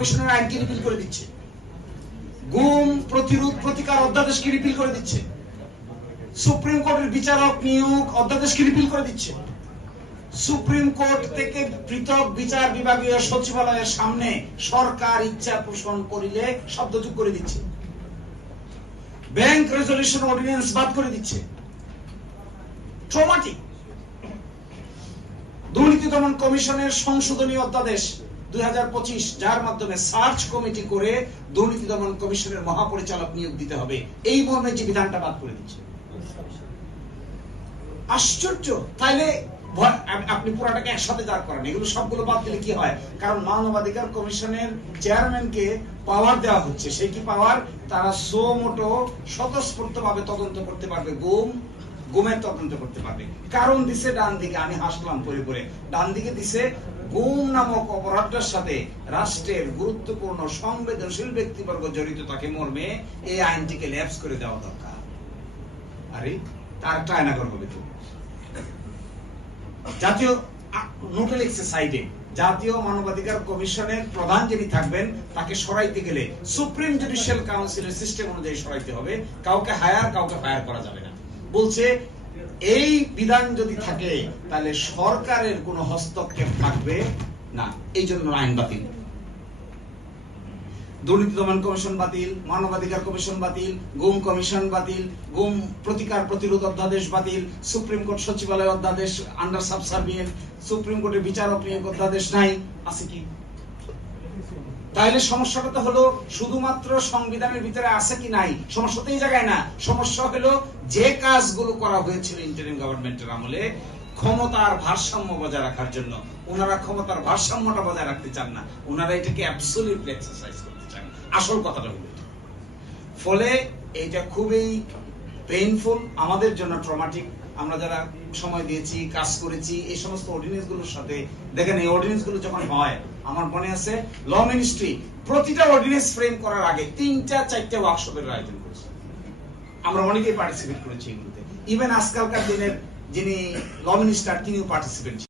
কমিশনের আইনকে রিপিল করে দিচ্ছে, গুম প্রতিরোধ প্রতিকার অধ্যাদেশকে রিপিল করে দিচ্ছে, সুপ্রিম কোর্টের বিচারক নিয়োগ অধ্যাদেশকে রিপিল করে দিচ্ছে, সুপ্রিম কোর্ট থেকে পৃথক বিচার বিভাগীয় সচিবালয়ের সামনে সরকার ইচ্ছা পোষণ করিলে শব্দযোগ করে দিচ্ছে, ব্যাংক রেজলিউশন অর্ডিন্যান্স বাদ করে দিচ্ছে। ট্রমাটিক। দুর্নীতি দমন কমিশনের সংশোধনী অধ্যাদেশ 2025, যার মাধ্যমে সার্চ কমিটি করে দুর্নীতি দমন কমিশনের মহাপরিচালক নিয়োগ দিতে হবে, এই মর্মে যে বিধানটা বাদ করে দিচ্ছে। আশ্চর্য। তাইলে আপনি পুরাটাকে একসাথে দাঁড় করেন, এগুলো সবগুলো বাদ দিলে কি হয়? কারণ মানবাধিকার কমিশনের চেয়ারম্যানকে পাওয়ার দেওয়া হচ্ছে। সে কি পাওয়ার? তারা সো মোটো স্বতঃস্ফূর্ত ভাবে তদন্ত করতে পারবে, গুমের তদন্ত করতে পারবে। কারণ দিছে ডান দিকে, আমি হাসলাম পরে পরে, ডান দিকে দিছে গুম নামক অপরাধের সাথে রাষ্ট্রের গুরুত্বপূর্ণ সংবেদনশীল ব্যক্তিবর্গ জড়িত থাকে মর্মে এই আইনটিকে ল্যাপস করে দেওয়া দরকার। আরে তার ট্রাইনাগর হবে তো। জাতীয় নোটে লিখছে সাইডে, জাতীয় মানবাধিকার কমিশনের প্রধান যিনি থাকবেন তাকে সরাইতে গেলে সুপ্রিম জুডিশিয়াল কাউন্সিলের সিস্টেম অনুযায়ী সরাইতে হবে, কাউকে হায়ার কাউকে ফায়ার করা যাবে না। বলছে এই বিধান যদি থাকে তাহলে সরকারের কোনো হস্তক্ষেপ থাকবে না, এই জন্য আইন বাতিল। দুর্নীতি দমন কমিশন বাতিল, মানবাধিকার কমিশন বাতিল, গুম কমিশন বাতিল, গুম প্রতিকার প্রতিরোধ অধ্যাদেশ বাতিল, সুপ্রিম কোর্ট সচিবালয় অধ্যাদেশ আন্ডার সাবসার্ভিয়েন্ট, সুপ্রিম কোর্টের বিচারক নিয়োগ অধ্যাদেশ নাই, আছে কি? তাহলে সমস্যাটা তো হলো শুধুমাত্র সংবিধানের ভিতরে আছে কি নাই, সমস্যা তো এই জায়গায় না। সমস্যা হলো যে কাজগুলো করা হয়েছিল ইন্টারিম গভর্নমেন্টের আমলে ক্ষমতার ভারসাম্য বজায় রাখার জন্য, ওনারা ক্ষমতার ভারসাম্যটা বজায় রাখতে চান না, ওনারা এটাকে অ্যাবসলিউটলি এক্সারসাইজ করতে চান। আসল কথাটা হলো ফলে এটা খুবই পেইনফুল আমাদের জন্য, ট্রমাটিক। আমরা যারা সময় দিয়েছি, কাজ করেছি এই সমস্ত অর্ডিন্যান্স গুলোর সাথে, দেখেন এই অর্ডিন্যান্স গুলো যখন হয়, আমার মনে আছে ল মিনিস্ট্রি প্রতিটা অর্ডিন্যান্স ফ্রেম করার আগে 3-4টা ওয়ার্কশপের আয়োজন করেছে। আমরা অনেকেই পার্টিসিপেট করেছি এগুলোতে। ইভেন আজকালকার দিনের যিনি ল মিনিস্টার তিনিও পার্টিসিপেট